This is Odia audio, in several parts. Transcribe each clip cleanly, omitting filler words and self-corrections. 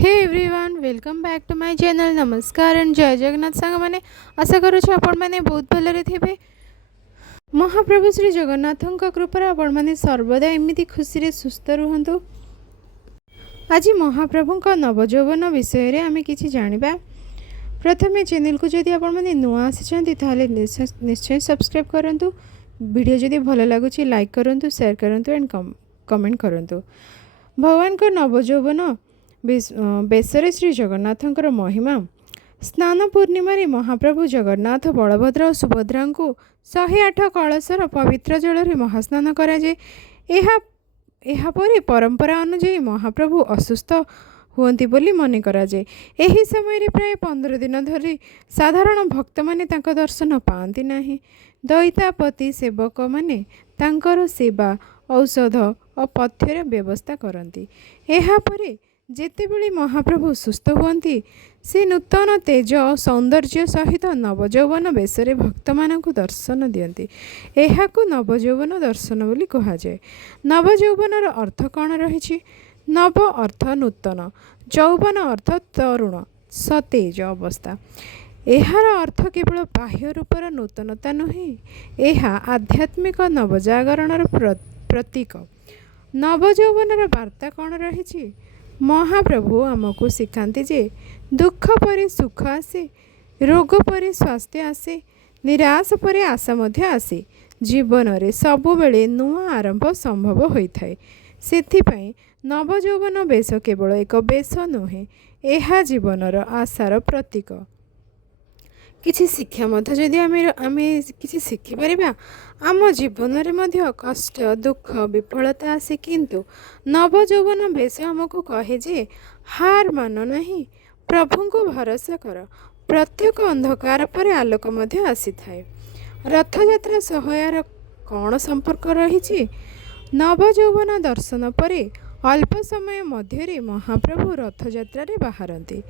Hey everyone welcome back to my channel. नमस्कार एंड जय जगन्नाथ सांग मैंने आशा करुच्छे आपण मैंने बहुत भलरे थे। महाप्रभु श्री जगन्नाथ कृपा आपण मैंने सर्वदा एमती खुशी रे सुस्थ रुहतु। आज महाप्रभु नवजौवन विषय रे आमे किछि जानिबा। प्रथमे चैनल को जदि आपण मैंने नुआ आसिछन्ति ताले निश्चय सब्सक्राइब करंतु। वीडियो जदि भल लागुछि लाइक करंतु, शेयर करंतु एंड कमेंट करंतु। भगवान को नवजौवन बेसरे श्री जगन्नाथंकर महिमा। स्नान पूर्णिमा महाप्रभु जगन्नाथ बलभद्र और सुभद्रा को 108 कलशर पवित्र जल महास्नान कराए। परंपरा अनुजाई महाप्रभु असुस्थ हुअन्ति बोली मन कराए। एही समय प्राय 15 दिन धरी साधारण भक्त माने तांको दर्शन पाती नहीं। दैतापति सेवक माने तांकर सेवा औषध और पथ्यर व्यवस्था करती। जेतेबेले महाप्रभु सुस्थ हुअन्ति से नूतन तेज और सौंदर्य सहित नवजौवन बेसरे भक्त मानकु दर्शन दियंती। एहाकु नवजौवन दर्शन बोली कहुए। नवजौवनर अर्थ कौन रही? नव अर्थ नूतन, जौवन अर्थ तरुण सतेज अवस्था। एहार अर्थ केवल बाह्य रूपर नूतनता नुहे, यह आध्यात्मिक नवजागरणर प्रतीक। नवजौवनर वार्ता कौन रही? महाप्रभु आमको शिखाती जे दुख पर सुख आसे, रोग पर स्वास्थ्य आसे, निराश पर आशा मध्य आसे। जीवन रे सबु बेले नुआ आरंभ संभव होता है। सेथिपाई नवजौवन बेश केवल एक बेश नुहे, यह जीवनर आशार प्रतीक। किछि शिक्षा मध्य जदि आमे किछि शिखि परिबा, आम जीवन रे मध्य कष्ट दुख विफलता आसे। किंतु नवजौवन बेश आमको कहे जे हार मान नहीं, प्रभु को भरोसा कर। प्रत्येक अंधकार पर आलोक मध्य आसी थाए। रथयात्रा सहयार कौन संपर्क रही? नवजौवन दर्शन परे अल्प समय मध्य महाप्रभु रथयात्रा रे बाहरती।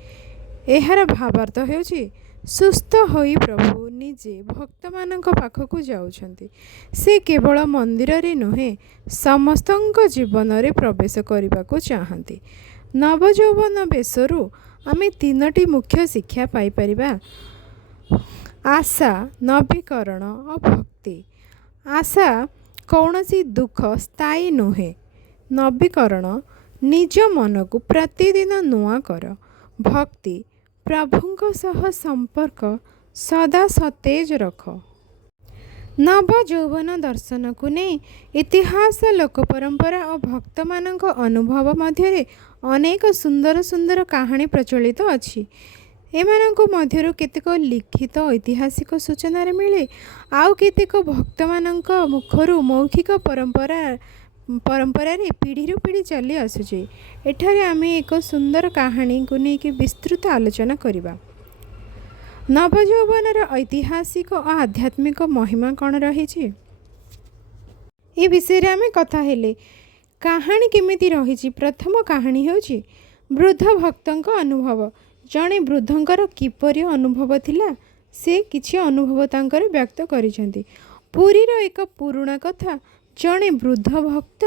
एहार भावार्थ हेउछि सुस्थ होई प्रभु निजे भक्त मानक पाखक जाउछन्ति। से केवल मंदिर रे नुहे, समस्तंक जीवन रे प्रवेश करने चाहती। नवजौवन बेशरू आमे 3टी मुख्य शिक्षा पाई परिबा। आशा, नवीकरण और भक्ति। आशा कौनसी दुख स्थायी नुहे। नवीकरण निज मन को प्रतिदिन नुआ कर। भक्ति प्रभुंक सह संपर्क सदा सतेज रख। नवजौवन दर्शन को नहीं इतिहास, लोक परंपरा और भक्त मानक अनुभव मध्य अनेक सुंदर सुंदर कहानी प्रचलित अच्छी। एमानंको मध्यरु केतेक लिखित ऐतिहासिक सूचना मिले, आउ केतेक भक्त मानक मुखरु मौखिक परंपरा रे पीढ़ी रु पीढ़ी चली आसुचे। एठारे आमे एक सुंदर कहानी को लेकिन विस्तृत आलोचना करिबा। नवजौवनर ऐतिहासिक और आध्यात्मिक महिमा कौन रही? ए विषय आमे कथा हेले। कहानी केमिति रही? प्रथम कहानी हेउची वृद्ध भक्तंक अनुभव। जणे वृद्धंकर किपरि अनुभव थिला से किछि अनुभव तांकर व्यक्त करिसेंती। पुरीर एक पुराणा कथा। जणे वृद्ध भक्त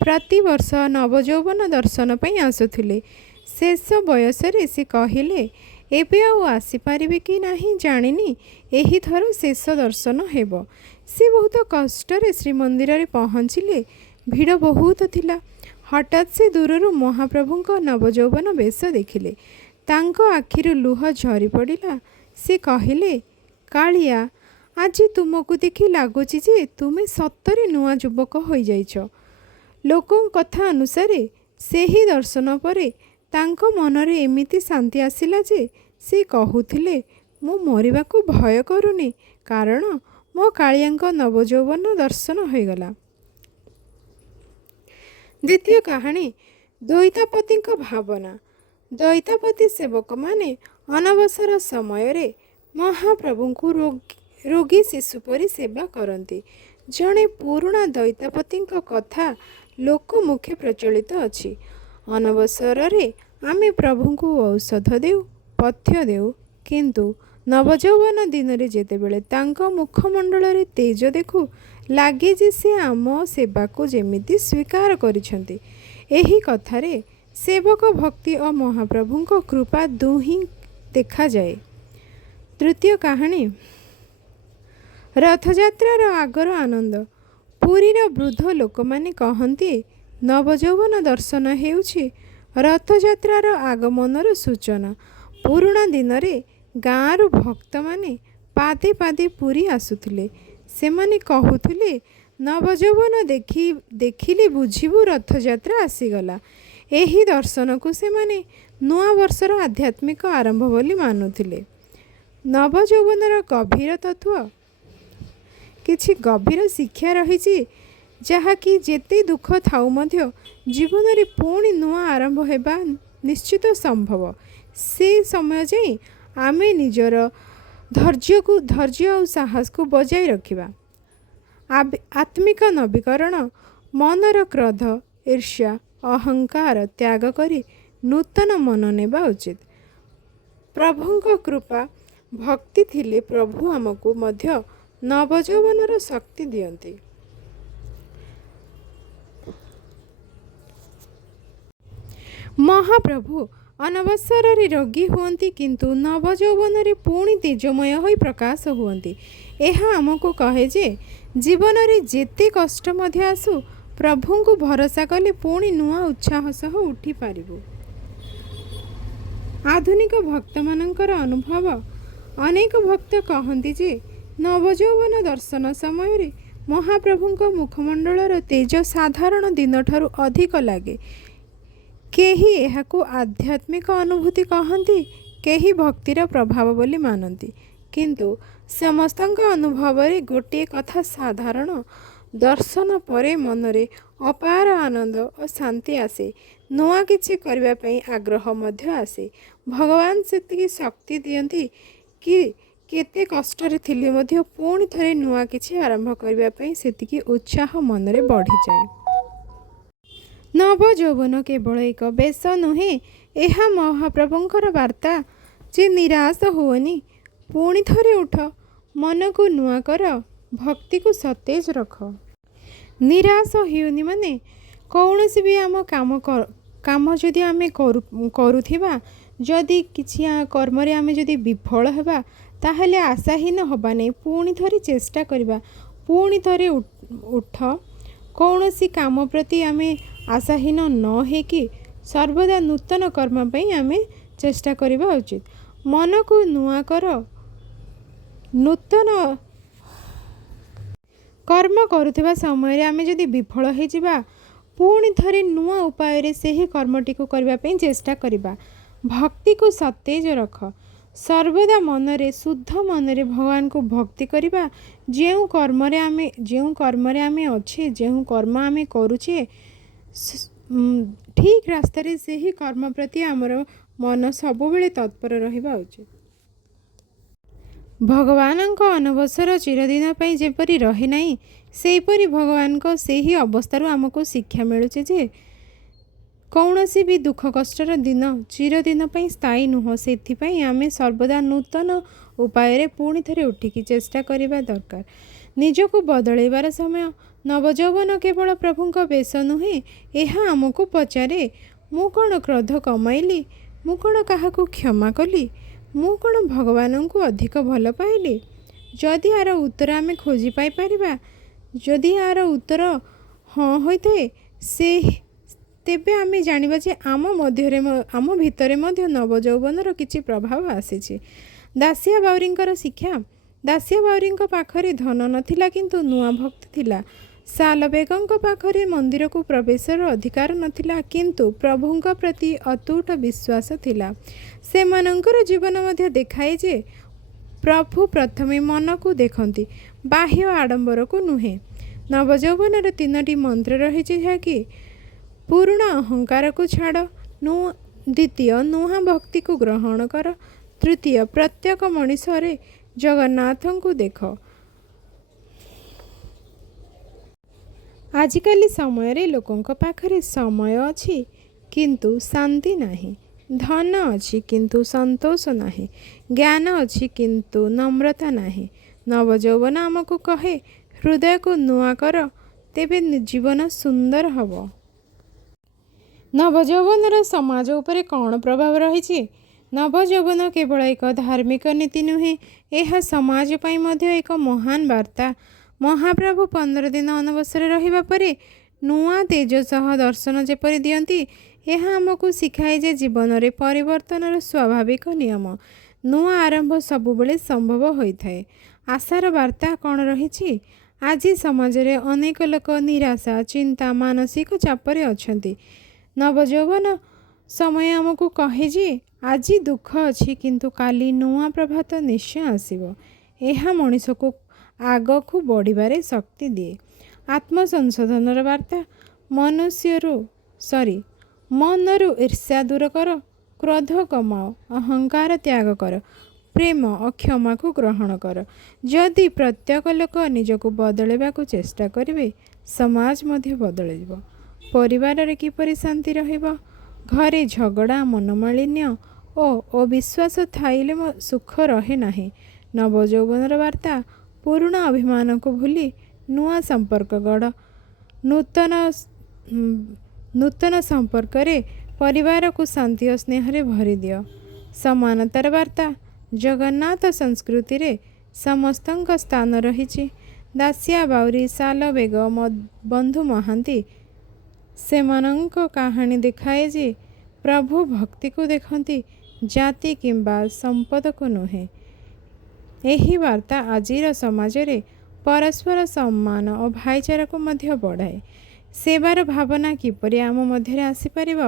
प्रति वर्ष नवजौवन दर्शन पई आसुथिले। शेष बयस रे से कहिले एबे आउ आसी पारिबे कि नाही जानिनी, एही थर शेष दर्शन हेबो। से बहुत कष्ट रे श्रीमंदिर रे पहुँचिले। भीड़ बहुत थिला। हठात से दूररु महाप्रभुंक नवजौवन बेश देखिले। तांको आखिरु लुह झरी पड़िला। से कहिले, कालिया आज तुमको देखि लगुच जे तुमे सतरे नुआ युवक हो जाइछ। लोकों कथा अनुसार से ही दर्शन परे तांको मनरे एमिति शांति आसिला जे से कहूथिले, मो मरिबा को भय करूनी, कारण मो कालियांक नवजौवन दर्शन होइगला। द्वितीय कहानी दैतापति भावना। दैतापति सेवक माने अनवसर समय रे महाप्रभु को रोगी शिशु परी सेवा करती। जड़े पुराणा दैतापति कथा लोकमुखे प्रचलित अच्छी। अनवसर रे आमे प्रभु को औषध देउ, पथ्य देउ, किंतु नवजौवन दिन रे जेतेबेले तांको मुखमंडल रे तेज देखु लागे जे से आम सेवा को जेमिति स्वीकार करिसेंती। एही कथारे ସେବକ ଭକ୍ତି ଓ ମହାପ୍ରଭୁଙ୍କ କୃପା ଦୁହିଁ ଦେଖାଯାଏ। ତୃତୀୟ କାହାଣୀ, ରଥଯାତ୍ରାର ଆଗର ଆନନ୍ଦ। ପୁରୀର ବୃଦ୍ଧ ଲୋକମାନେ କହନ୍ତି, ନବଯୌବନ ଦର୍ଶନ ହେଉଛି ରଥଯାତ୍ରାର ଆଗମନର ସୂଚନା। ପୁରୁଣା ଦିନରେ ଗାଁରୁ ଭକ୍ତମାନେ ପାଦେ ପାଦେ ପୁରୀ ଆସୁଥିଲେ। ସେମାନେ କହୁଥିଲେ, ନବଯୌବନ ଦେଖିଲେ ବୁଝିବୁ ରଥଯାତ୍ରା ଆସିଗଲା। ଏହି ଦର୍ଶନକୁ ସେମାନେ ନୂଆ ବର୍ଷର ଆଧ୍ୟାତ୍ମିକ ଆରମ୍ଭ ବୋଲି ମାନୁଥିଲେ। ନବଯୌବନର ଗଭୀର ତତ୍ତ୍ୱ। କିଛି ଗଭୀର ଶିକ୍ଷା ରହିଛି, ଯାହାକି ଯେତେ ଦୁଃଖ ଥାଉ ମଧ୍ୟ ଜୀବନରେ ପୁଣି ନୂଆ ଆରମ୍ଭ ହେବା ନିଶ୍ଚିତ ସମ୍ଭବ। ସେ ସମୟ ଯାଏଁ ଆମେ ନିଜର ଧୈର୍ଯ୍ୟ ଆଉ ସାହସକୁ ବଜାୟ ରଖିବା। ଆତ୍ମିକ ନବୀକରଣ। ମନର କ୍ରୋଧ, ଈର୍ଷ୍ୟା, ଅହଙ୍କାର ତ୍ୟାଗ କରି ନୂତନ ମନ ନେବା ଉଚିତ। ପ୍ରଭୁଙ୍କ କୃପା ଭକ୍ତି ଥିଲେ ପ୍ରଭୁ ଆମକୁ ମଧ୍ୟ ନବଯୌବନର ଶକ୍ତି ଦିଅନ୍ତି। ମହାପ୍ରଭୁ ଅନବସରରେ ରୋଗୀ ହୁଅନ୍ତି, କିନ୍ତୁ ନବଯୌବନରେ ପୁଣି ତେଜମୟ ହୋଇ ପ୍ରକାଶ ହୁଅନ୍ତି। ଏହା ଆମକୁ କହେ ଯେ ଜୀବନରେ ଯେତେ କଷ୍ଟ ମଧ୍ୟ ଆସୁ, ପ୍ରଭୁଙ୍କୁ ଭରସା କଲେ ପୁଣି ନୂଆ ଉତ୍ସାହ ସହ ଉଠିପାରିବୁ। ଆଧୁନିକ ଭକ୍ତମାନଙ୍କର ଅନୁଭବ। ଅନେକ ଭକ୍ତ କହନ୍ତି ଯେ ନବଯୌବନ ଦର୍ଶନ ସମୟରେ ମହାପ୍ରଭୁଙ୍କ ମୁଖମଣ୍ଡଳର ତେଜ ସାଧାରଣ ଦିନଠାରୁ ଅଧିକ ଲାଗେ। କେହି ଏହାକୁ ଆଧ୍ୟାତ୍ମିକ ଅନୁଭୂତି କହନ୍ତି, କେହି ଭକ୍ତିର ପ୍ରଭାବ ବୋଲି ମାନନ୍ତି। କିନ୍ତୁ ସମସ୍ତଙ୍କ ଅନୁଭବରେ ଗୋଟିଏ କଥା ସାଧାରଣ, ଦର୍ଶନ ପରେ ମନରେ ଅପାର ଆନନ୍ଦ ଓ ଶାନ୍ତି ଆସେ। ନୂଆ କିଛି କରିବା ପାଇଁ ଆଗ୍ରହ ମଧ୍ୟ ଆସେ। ଭଗବାନ ସେତିକି ଶକ୍ତି ଦିଅନ୍ତି କି କେତେ କଷ୍ଟରେ ଥିଲେ ମଧ୍ୟ ପୁଣି ଥରେ ନୂଆ କିଛି ଆରମ୍ଭ କରିବା ପାଇଁ ସେତିକି ଉତ୍ସାହ ମନରେ ବଢ଼ିଯାଏ। ନବଯୌବନ କେବଳ ଏକ ବେଶ ନୁହେଁ, ଏହା ମହାପ୍ରଭୁଙ୍କର ବାର୍ତ୍ତା ଯେ ନିରାଶ ହୁଅନି, ପୁଣି ଥରେ ଉଠ, ମନକୁ ନୂଆ କର, ଭକ୍ତିକୁ ସତେଜ ରଖ। ନିରାଶ ହେଉନି ମାନେ କୌଣସି ବି କାମ ଯଦି ଆମେ କରୁଥିବା, ଯଦି କିଛି କର୍ମରେ ଆମେ ଯଦି ବିଫଳ ହେବା, ତାହେଲେ ଆଶାହୀନ ହେବା ନାହିଁ। ପୁଣି ଥରେ ଚେଷ୍ଟା କରିବା, ପୁଣି ଥରେ ଉଠ। କୌଣସି କାମ ପ୍ରତି ଆମେ ଆଶାହୀନ ନ ହେଇକି ସର୍ବଦା ନୂତନ କର୍ମ ପାଇଁ ଆମେ ଚେଷ୍ଟା କରିବା ଉଚିତ। ମନକୁ ନୂଆ କର। ନୂତନ କର୍ମ କରୁଥିବା ସମୟରେ ଆମେ ଯଦି ବିଫଳ ହୋଇଯିବା, ପୁଣି ଥରେ ନୂଆ ଉପାୟରେ ସେହି କର୍ମଟିକୁ କରିବା ପାଇଁ ଚେଷ୍ଟା କରିବା। ଭକ୍ତିକୁ ସତେଜ ରଖ। ସର୍ବଦା ମନରେ ଶୁଦ୍ଧ ମନରେ ଭଗବାନଙ୍କୁ ଭକ୍ତି କରିବା। ଯେଉଁ କର୍ମରେ ଆମେ ଅଛେ, ଯେଉଁ କର୍ମ ଆମେ କରୁଛେ, ଠିକ୍ ରାସ୍ତାରେ ସେହି କର୍ମ ପ୍ରତି ଆମର ମନ ସବୁବେଳେ ତତ୍ପର ରହିବା ଉଚିତ। ଭଗବାନଙ୍କ ଅନବସର ଚିରଦିନ ପାଇଁ ଯେପରି ରହେ ନାହିଁ, ସେହିପରି ଭଗବାନଙ୍କ ସେହି ଅବସ୍ଥାରୁ ଆମକୁ ଶିକ୍ଷା ମିଳୁଛି ଯେ କୌଣସି ବି ଦୁଃଖ କଷ୍ଟର ଦିନ ଚିରଦିନ ପାଇଁ ସ୍ଥାୟୀ ନୁହଁ। ସେଥିପାଇଁ ଆମେ ସର୍ବଦା ନୂତନ ଉପାୟରେ ପୁଣି ଥରେ ଉଠିକି ଚେଷ୍ଟା କରିବା ଦରକାର। ନିଜକୁ ବଦଳାଇବାର ସମୟ। ନବଯୌବନ କେବଳ ପ୍ରଭୁଙ୍କ ବେଶ ନୁହେଁ, ଏହା ଆମକୁ ପଚାରେ, ମୁଁ କ'ଣ କ୍ରୋଧ କମାଇଲି? ମୁଁ କ'ଣ କାହାକୁ କ୍ଷମା କଲି? ମୁଁ କ'ଣ ଭଗବାନଙ୍କୁ ଅଧିକ ଭଲ ପାଇଲି? ଯଦି ଏହାର ଉତ୍ତର ଆମେ ଖୋଜି ପାଇପାରିବା, ଯଦି ଏହାର ଉତ୍ତର ହଁ ହୋଇଥାଏ, ତେବେ ଆମେ ଜାଣିବା ଯେ ଆମ ଭିତରେ ମଧ୍ୟ ନବଯୌବନର କିଛି ପ୍ରଭାବ ଆସିଛି। ଦାସିଆ ବାଉରୀଙ୍କର ଶିକ୍ଷା। ଦାସିଆ ବାଉରୀଙ୍କ ପାଖରେ ଧନ ନଥିଲା, କିନ୍ତୁ ନୂଆ ଭକ୍ତି ଥିଲା। ଶାଲ ବେଗଙ୍କ ପାଖରେ ମନ୍ଦିରକୁ ପ୍ରବେଶର ଅଧିକାର ନଥିଲା, କିନ୍ତୁ ପ୍ରଭୁଙ୍କ ପ୍ରତି ଅତୁଟ ବିଶ୍ୱାସ ଥିଲା। ସେମାନଙ୍କର ଜୀବନ ମଧ୍ୟ ଦେଖାଏ ଯେ ପ୍ରଭୁ ପ୍ରଥମେ ମନକୁ ଦେଖନ୍ତି, ବାହ୍ୟ ଆଡ଼ମ୍ବରକୁ ନୁହେଁ। ନବଯୌବନର 3ଟି ମନ୍ତ୍ର ରହିଛି, ଯାହାକି ପୁରୁଣା ଅହଙ୍କାରକୁ ଛାଡ଼। ଦ୍ୱିତୀୟ, ନୂଆ ଭକ୍ତିକୁ ଗ୍ରହଣ କର। ତୃତୀୟ, ପ୍ରତ୍ୟେକ ମଣିଷରେ ଜଗନ୍ନାଥଙ୍କୁ ଦେଖ। ଆଜିକାଲି ସମୟରେ ଲୋକଙ୍କ ପାଖରେ ସମୟ ଅଛି, କିନ୍ତୁ ଶାନ୍ତି ନାହିଁ। ଧନ ଅଛି, କିନ୍ତୁ ସନ୍ତୋଷ ନାହିଁ। ଜ୍ଞାନ ଅଛି, କିନ୍ତୁ ନମ୍ରତା ନାହିଁ। ନବଯୌବନ ଆମକୁ କହେ, ହୃଦୟକୁ ନୂଆ କର, ତେବେ ଜୀବନ ସୁନ୍ଦର ହେବ। ନବଯୌବନର ସମାଜ ଉପରେ କ'ଣ ପ୍ରଭାବ ରହିଛି? ନବଯୌବନ କେବଳ ଏକ ଧାର୍ମିକ ନୀତି ନୁହେଁ, ଏହା ସମାଜ ପାଇଁ ମଧ୍ୟ ଏକ ମହାନ ବାର୍ତ୍ତା। ମହାପ୍ରଭୁ 15 ଦିନ ଅନବସର ରହିବା ପରେ ନୂଆ ତେଜ ସହ ଦର୍ଶନ ଯେପରି ଦିଅନ୍ତି, ଏହା ଆମକୁ ଶିଖାଏ ଯେ ଜୀବନରେ ପରିବର୍ତ୍ତନର ସ୍ୱାଭାବିକ ନିୟମ। ନୂଆ ଆରମ୍ଭ ସବୁବେଳେ ସମ୍ଭବ ହୋଇଥାଏ। ଆଶାର ବାର୍ତ୍ତା କ'ଣ ରହିଛି? ଆଜି ସମାଜରେ ଅନେକ ଲୋକ ନିରାଶା, ଚିନ୍ତା, ମାନସିକ ଚାପରେ ଅଛନ୍ତି। ନବଯୌବନ ସମୟ ଆମକୁ କହେ ଯେ ଆଜି ଦୁଃଖ ଅଛି, କିନ୍ତୁ କାଲି ନୂଆ ପ୍ରଭାତ ନିଶ୍ଚୟ ଆସିବ। ଏହା ମଣିଷକୁ ଆଗକୁ ବଢ଼ିବାରେ ଶକ୍ତି ଦିଏ। ଆତ୍ମସଂଶୋଧନର ବାର୍ତ୍ତା। ମନରୁ ଈର୍ଷ୍ୟା ଦୂର କର, କ୍ରୋଧ କମାଅ, ଅହଙ୍କାର ତ୍ୟାଗ କର, ପ୍ରେମ ଓ କ୍ଷମାକୁ ଗ୍ରହଣ କର। ଯଦି ପ୍ରତ୍ୟେକ ଲୋକ ନିଜକୁ ବଦଳାଇବାକୁ ଚେଷ୍ଟା କରିବେ, ସମାଜ ମଧ୍ୟ ବଦଳିଯିବ। ପରିବାରରେ କିପରି ଶାନ୍ତି ରହିବ? ଘରେ ଝଗଡ଼ା, ମନୋମାଳିନ୍ୟ ଓ ଅବିଶ୍ୱାସ ଥାଇଲେ ସୁଖ ରହେ ନାହିଁ। ନବଯୌବନର ବାର୍ତ୍ତା। ପୁରୁଣା ଅଭିମାନକୁ ଭୁଲି ନୂଆ ସମ୍ପର୍କ ଗଢ଼। ନୂତନ ସମ୍ପର୍କରେ ପରିବାରକୁ ଶାନ୍ତି ଓ ସ୍ନେହରେ ଭରିଦିଅ। ସମାନତାର ବାର୍ତ୍ତା। ଜଗନ୍ନାଥ ସଂସ୍କୃତିରେ ସମସ୍ତଙ୍କ ସ୍ଥାନ ରହିଛି। ଦାସିଆ ବାଉରୀ, ଶାଲ ବେଗ, ବନ୍ଧୁ ମହାନ୍ତି, ସେମାନଙ୍କ କାହାଣୀ ଦେଖାଏ ଯେ ପ୍ରଭୁ ଭକ୍ତିକୁ ଦେଖନ୍ତି, ଜାତି କିମ୍ବା ସମ୍ପଦକୁ ନୁହେଁ। ଏହି ବାର୍ତ୍ତା ଆଜିର ସମାଜରେ ପରସ୍ପର ସମ୍ମାନ ଓ ଭାଇଚାରାକୁ ମଧ୍ୟ ବଢ଼ାଏ। ସେବାର ଭାବନା କିପରି ଆମ ମଧ୍ୟରେ ଆସିପାରିବ?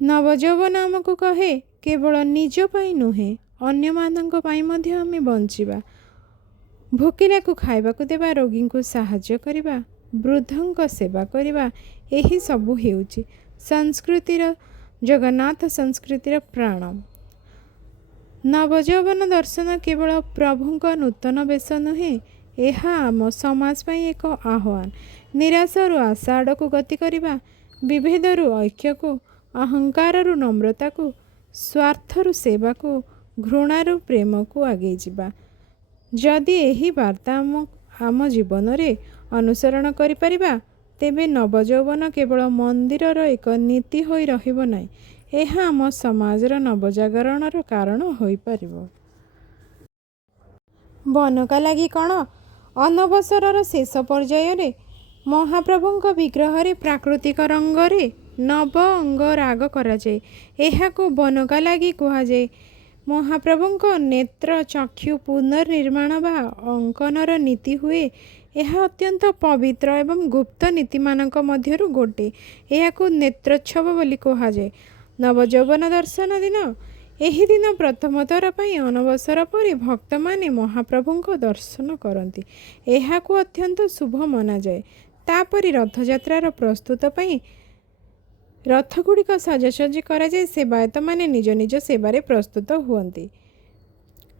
ନବଯୌବନ ଆମକୁ କହେ, କେବଳ ନିଜ ପାଇଁ ନୁହେଁ, ଅନ୍ୟମାନଙ୍କ ପାଇଁ ମଧ୍ୟ ଆମେ ବଞ୍ଚିବା। ଭୋକିଲାକୁ ଖାଇବାକୁ ଦେବା, ରୋଗୀଙ୍କୁ ସାହାଯ୍ୟ କରିବା, ବୃଦ୍ଧଙ୍କ ସେବା କରିବା, ଏହି ସବୁ ହେଉଛି ଜଗନ୍ନାଥ ସଂସ୍କୃତିର ପ୍ରାଣ। ନବଯୌବନ ଦର୍ଶନ କେବଳ ପ୍ରଭୁଙ୍କ ନୂତନ ବେଶ ନୁହେଁ, ଏହା ଆମ ସମାଜ ପାଇଁ ଏକ ଆହ୍ୱାନ। ନିରାଶାରୁ ଆଶା ଆଡ଼କୁ ଗତି କରିବା, ବିଭେଦରୁ ଐକ୍ୟକୁ, ଅହଙ୍କାରରୁ ନମ୍ରତାକୁ, ସ୍ୱାର୍ଥରୁ ସେବାକୁ, ଘୃଣାରୁ ପ୍ରେମକୁ ଆଗେଇ ଯିବା। ଯଦି ଏହି ବାର୍ତ୍ତା ଆମ ଜୀବନରେ ଅନୁସରଣ କରିପାରିବା, ତେବେ ନବଯୌବନ କେବଳ ମନ୍ଦିରର ଏକ ନୀତି ହୋଇ ରହିବ ନାହିଁ, ଏହା ଆମ ସମାଜର ନବଜାଗରଣର କାରଣ ହୋଇପାରିବ। ବନକା ଲାଗି କ'ଣ? ଅନବସରର ଶେଷ ପର୍ଯ୍ୟାୟରେ ମହାପ୍ରଭୁଙ୍କ ବିଗ୍ରହରେ ପ୍ରାକୃତିକ ରଙ୍ଗରେ ନବ ଅଙ୍ଗ ରାଗ କରାଯାଏ। ଏହାକୁ ବନକା ଲାଗି କୁହାଯାଏ। ମହାପ୍ରଭୁଙ୍କ ନେତ୍ର ଚକ୍ଷୁ ପୁନର୍ନିର୍ମାଣ ବା ଅଙ୍କନର ନୀତି ହୁଏ। ଏହା ଅତ୍ୟନ୍ତ ପବିତ୍ର ଏବଂ ଗୁପ୍ତ ନୀତିମାନଙ୍କ ମଧ୍ୟରୁ ଗୋଟିଏ। ଏହାକୁ ନେତ୍ରୋତ୍ସବ ବୋଲି କୁହାଯାଏ। ନବଯୌବନ ଦର୍ଶନ ଦିନ। ଏହି ଦିନ ପ୍ରଥମ ଥର ପାଇଁ ଅନବସର ପରେ ଭକ୍ତମାନେ ମହାପ୍ରଭୁଙ୍କ ଦର୍ଶନ କରନ୍ତି। ଏହାକୁ ଅତ୍ୟନ୍ତ ଶୁଭ ମନାଯାଏ। ତାପରେ ରଥଯାତ୍ରାର ପ୍ରସ୍ତୁତ ପାଇଁ ରଥଗୁଡ଼ିକ ସଜାସଜି କରାଯାଇ ସେବାୟତମାନେ ନିଜ ନିଜ ସେବାରେ ପ୍ରସ୍ତୁତ ହୁଅନ୍ତି।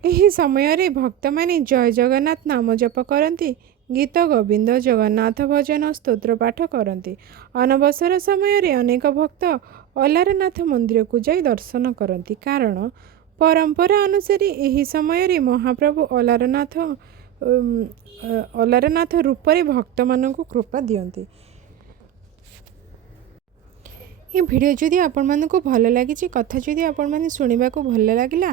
ଏହି ସମୟରେ ଭକ୍ତମାନେ ଜୟ ଜଗନ୍ନାଥ ନାମ ଜପ କରନ୍ତି, ଗୀତ ଗୋବିନ୍ଦ, ଜଗନ୍ନାଥ ଭଜନ, ସ୍ତୋତ୍ର ପାଠ କରନ୍ତି। ଅନବସର ସମୟରେ ଅନେକ ଭକ୍ତ ଅଲାରନାଥ ମନ୍ଦିରକୁ ଯାଇ ଦର୍ଶନ କରନ୍ତି, କାରଣ ପରମ୍ପରା ଅନୁସାରେ ଏହି ସମୟରେ ମହାପ୍ରଭୁ ଅଲାରନାଥ ରୂପରେ ଭକ୍ତମାନଙ୍କୁ କୃପା ଦିଅନ୍ତି। ଏ ଭିଡ଼ିଓ ଯଦି ଆପଣମାନଙ୍କୁ ଭଲ ଲାଗିଛି, କଥା ଯଦି ଆପଣମାନେ ଶୁଣିବାକୁ ଭଲ ଲାଗିଲା,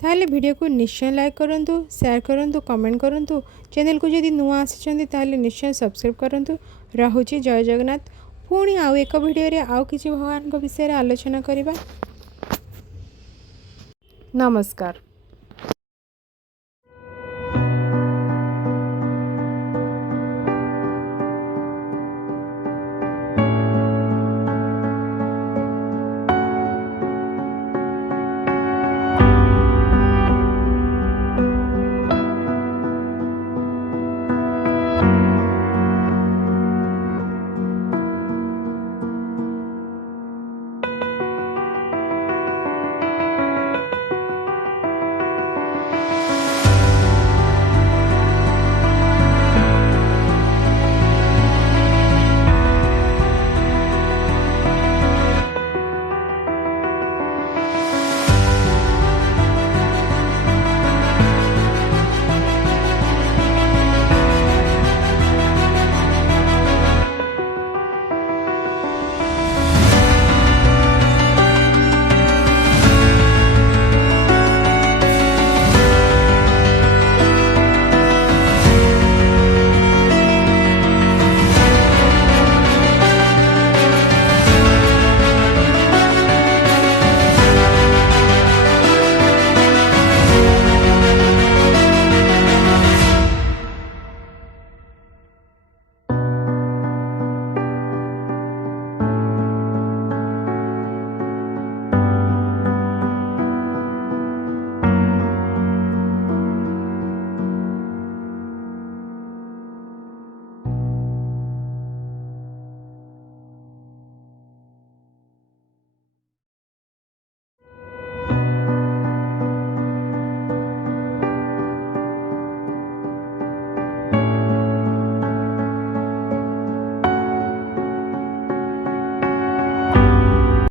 ତାହେଲେ ଭିଡ଼ିଓକୁ ନିଶ୍ଚୟ ଲାଇକ୍ କରନ୍ତୁ, ସେୟାର କରନ୍ତୁ, କମେଣ୍ଟ କରନ୍ତୁ। ଚ୍ୟାନେଲକୁ ଯଦି ନୂଆ ଆସିଛନ୍ତି ତାହେଲେ ନିଶ୍ଚୟ ସବସ୍କ୍ରାଇବ୍ କରନ୍ତୁ। ରହୁଛି ଜୟ ଜଗନ୍ନାଥ। ପୁଣି ଆଉ ଏକ ଭିଡ଼ିଓରେ ଆଉ କିଛି ଭଗବାନଙ୍କ ବିଷୟରେ ଆଲୋଚନା କରିବା। ନମସ୍କାର।